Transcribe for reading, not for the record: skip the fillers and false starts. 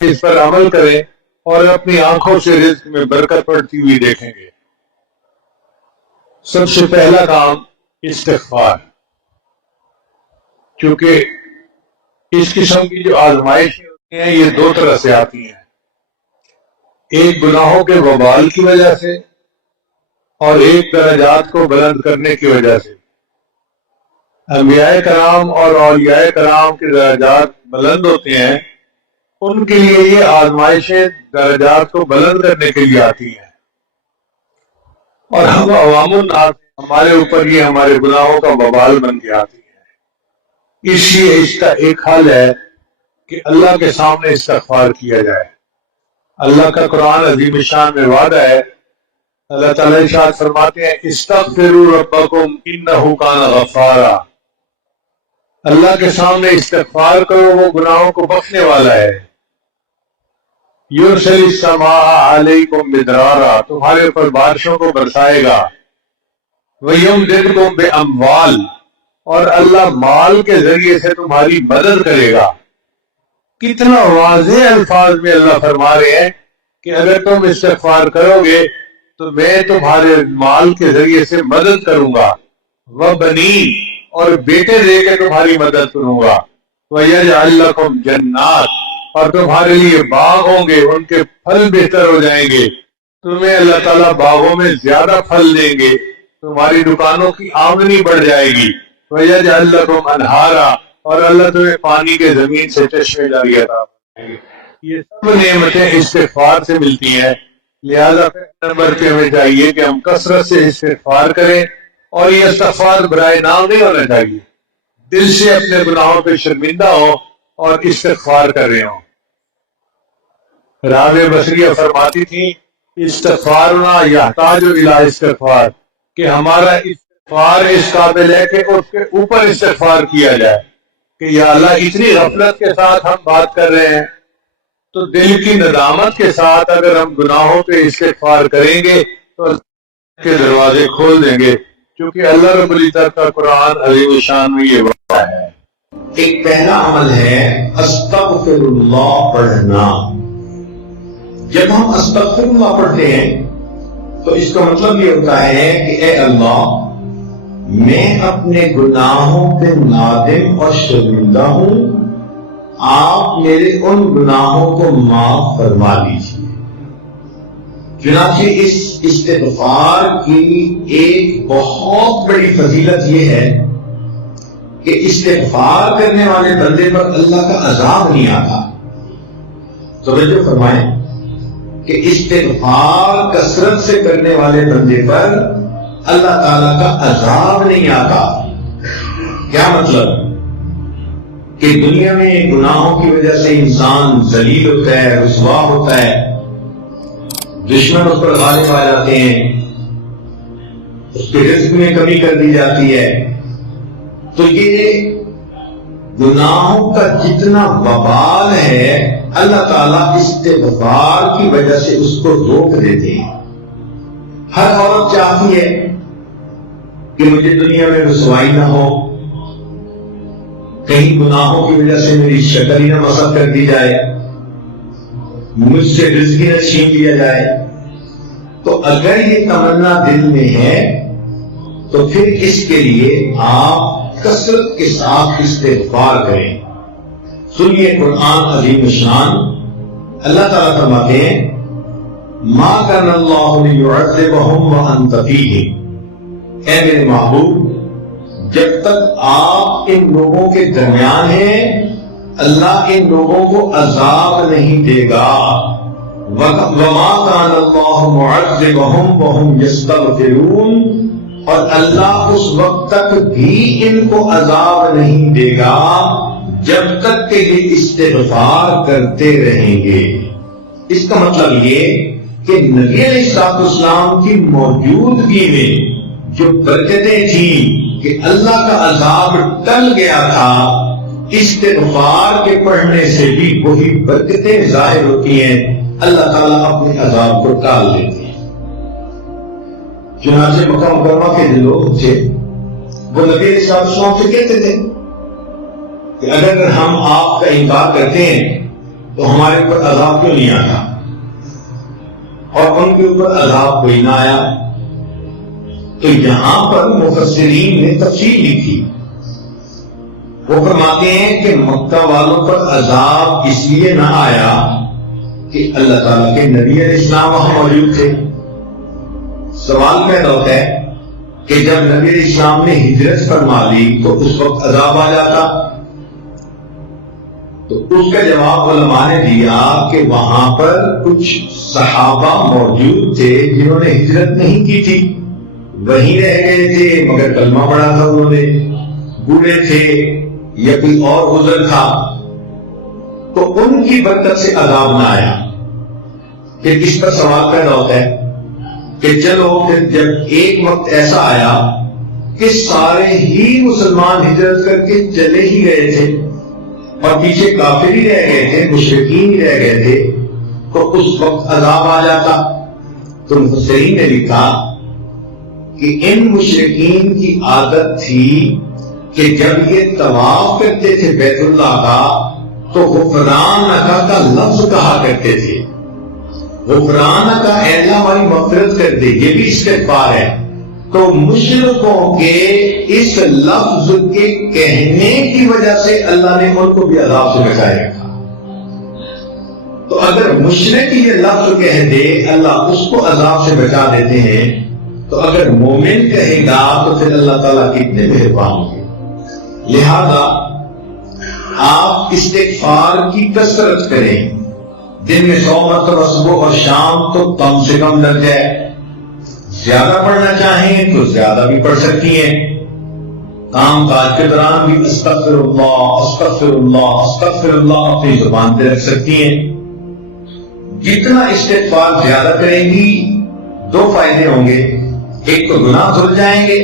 اس پر عمل کریں اور اپنی آنکھوں سے رزق میں برکت پڑتی ہوئی دیکھیں گے۔ سب سے پہلا کام استغفار، کیونکہ اس قسم کی جو آزمائشیں ہوتی ہیں یہ دو طرح سے آتی ہیں، ایک گناہوں کے وبال کی وجہ سے اور ایک درجات کو بلند کرنے کی وجہ سے۔ انبیاء کرام اور اولیاء کرام کے درجات بلند ہوتے ہیں، ان کے لیے یہ آزمائشیں درجات کو بلند کرنے کے لیے آتی ہیں، اور ہم عوام الناس ہمارے اوپر یہ ہمارے گناہوں کا وبال بن کے آتی ہے۔ اس لیے اس کا ایک حل ہے کہ اللہ کے سامنے استغفار کیا جائے۔ اللہ کا قرآن عظیم شان میں وعدہ ہے، اللہ تعالیٰ ارشاد فرماتے ہیں استغفروا ربکم انہ کان غفارا، اللہ کے سامنے استغفار کرو، وہ گناہوں کو بخشنے والا ہے۔ یرسل السماء علیکم مدرارا، تمہارے اوپر بارشوں کو برسائے گا، ویمددکم باموال، اور اللہ مال کے ذریعے سے تمہاری مدد کرے گا۔ کتنا واضح الفاظ میں اللہ فرما رہے ہیں کہ اگر تم استغفار کرو گے تو میں تمہارے مال کے ذریعے سے مدد کروں گا، وبنین، اور بیٹے دے کے تمہاری مدد کروں گا، وَيَجْعَلْ لَكُمْ جَنَّاتٍ، اور تمہارے لیے باغ ہوں گے، ان کے پھل بہتر ہو جائیں گے، تمہیں اللہ تعالیٰ باغوں میں زیادہ پھل دیں گے، تمہاری دکانوں کی آمدنی بڑھ جائے گی، وَيَجْعَلْ لَكُمْ أَنْهَارًا، اور اللہ تمہیں پانی کے زمین سے چشمے جاری عطا فرمائیں گے۔ یہ سب نعمتیں استغفار سے ملتی ہیں، لہذا پہلے نمبر پہ ہمیں چاہیے کہ ہم کثرت سے استغفار کریں، اور یہ استغفار برائے نام نہیں ہونا چاہیے، دل سے اپنے گناہوں پہ شرمندہ ہو اور استغفار کر رہے ہوں۔ رابعہ بصریہ فرماتی تھی استغفارنا یحتاج الی استغفار، کہ ہمارا استغفار اس قابل ہے کہ اس کے اوپر استغفار کیا جائے، کہ یا اللہ اتنی غفلت کے ساتھ ہم بات کر رہے ہیں، تو دل کی ندامت کے ساتھ اگر ہم گناہوں پہ استغفار کریں گے تو اللہ کے دروازے کھول دیں گے، کیونکہ اللہ رب العزت کا قرآن عظیم شان میں یہ وعدہ ہے۔ ایک پہلا عمل ہے استغفر اللہ پڑھنا۔ جب ہم استغفر اللہ پڑھتے ہیں تو اس کا مطلب یہ ہوتا ہے کہ اے اللہ، میں اپنے گناہوں پہ نادم اور شرمندہ ہوں، آپ میرے ان گناہوں کو معاف فرما دیجیے۔ چنانچہ اس استغفار کی ایک بہت بڑی فضیلت یہ ہے کہ استغفار کرنے والے بندے پر اللہ کا عذاب نہیں آتا۔ توجہ فرمائیں کہ استغفار کثرت سے کرنے والے بندے پر اللہ تعالیٰ کا عذاب نہیں آتا۔ کیا مطلب؟ کہ دنیا میں گناہوں کی وجہ سے انسان ذلیل ہوتا ہے، رسوا ہوتا ہے، دشمن اس پر غالب آ جاتے ہیں، اس کے رزق میں کمی کر دی جاتی ہے، تو یہ گناہوں کا جتنا وبال ہے اللہ تعالیٰ استغفار کی وجہ سے اس کو روک دیتے ہیں۔ ہر عورت چاہتی ہے کہ مجھے دنیا میں رسوائی نہ ہو، کہیں گناہوں کی وجہ سے میری شکل ہی نہ مسخ کر دی جائے، مجھ سے رزق نہ چھین لیا جائے۔ تو اگر یہ تمنا دل میں ہے تو پھر اس کے لیے آپ کثرت کے ساتھ استغفار کریں۔ سنیے قرآن عظیم شان، اللہ تعالیٰ فرماتے ہیں ما کان اللہ لیعذبہم وانت فیہم، اے میرے محبوب جب تک آپ ان لوگوں کے درمیان ہیں اللہ ان لوگوں کو عذاب نہیں دے گا۔ وما کان اللہ معذبہم وہم یستغفرون، اور اللہ اس وقت تک بھی ان کو عذاب نہیں دے گا جب تک کہ یہ استغفار کرتے رہیں گے۔ اس کا مطلب یہ کہ نبی علیہ السلام کی موجودگی میں جو برکتیں تھیں کہ اللہ کا عذاب ٹل گیا تھا، استغفار کے پڑھنے سے بھی وہی برکتیں ظاہر ہوتی ہیں، اللہ تعالیٰ اپنے عذاب کو ٹال دیتے ہیں۔ چنانچہ مکہ مکرمہ کے جو لوگ تھے وہ نبی علیہ السلام سے کہتے تھے کہ اگر ہم آپ کا انکار کرتے ہیں تو ہمارے اوپر عذاب کیوں نہیں آتا، اور ان کے اوپر عذاب کوئی نہ آیا؟ تو یہاں پر مفسرین نے تفصیل لکھی، وہ فرماتے ہیں کہ مکہ والوں پر عذاب اس لیے نہ آیا کہ اللہ تعالیٰ کے نبی علیہ السلام وہاں موجود تھے۔ سوال پیدا ہوتا ہے کہ جب نبی علیہ السلام نے ہجرت فرما لی تو اس وقت عذاب آ جاتا؟ تو اس کا جواب علماء نے دیا کہ وہاں پر کچھ صحابہ موجود تھے جنہوں نے ہجرت نہیں کی تھی، وہیں رہ گئے تھے، مگر کلمہ پڑھا تھا انہوں نے، بوڑھے تھے یا کوئی اور عذر تھا، تو ان کی برکت سے عذاب نہ آیا۔ پھر اس پر سوال پیدا ہوتا ہے کہ چلو پھر جب ایک وقت ایسا آیا کہ سارے ہی مسلمان ہجرت کر کے چلے ہی گئے تھے اور پیچھے کافر ہی رہ گئے تھے، مشرکین ہی رہ گئے تھے، تو اس وقت عذاب آ جاتا؟ تو مفسرین نے لکھا کہ ان مشرکین کی عادت تھی کہ جب یہ طواف کرتے تھے بیت اللہ کا تو غفرانک کا لفظ کہا کرتے تھے، غفرانک کا، اے اللہ ہماری مغفرت کر دے، یہ بھی استغفار ہے۔ تو مشرکوں کے اس لفظ کے کہنے کی وجہ سے اللہ نے ان کو بھی عذاب سے بچائے رکھا۔ تو اگر مشرک یہ لفظ کہہ دے اللہ اس کو عذاب سے بچا دیتے ہیں، تو اگر مومن کہے گا تو پھر اللہ تعالیٰ کتنے مہربان ہوں گے۔ لہذا آپ استغفار کی کثرت کریں، دن میں 100 مرتبہ صبح اور شام تو کم سے کم لگ جائے، زیادہ پڑھنا چاہیں تو زیادہ بھی پڑھ سکتی ہیں، کام کاج کے دوران بھی استغفر اللہ استغفر اللہ استغفر اللہ اپنی زبان پہ رکھ سکتی ہیں۔ جتنا استغفار زیادہ کریں گی 2 فائدے ہوں گے، ایک تو گناہ دھل جائیں گے،